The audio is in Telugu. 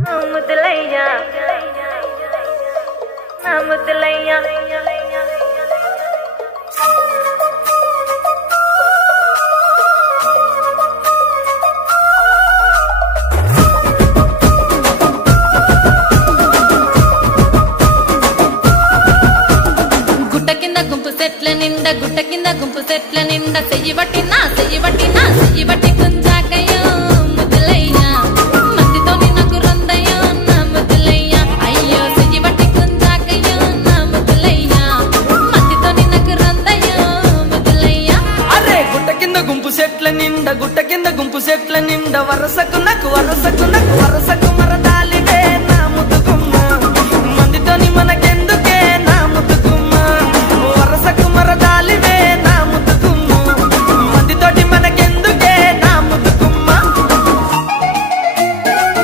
ముద్దులయ్యా నా ముద్దులయ్యా గుట్ట కింద గుంపు సెట్ల నిండా చెయ్యి పట్టిన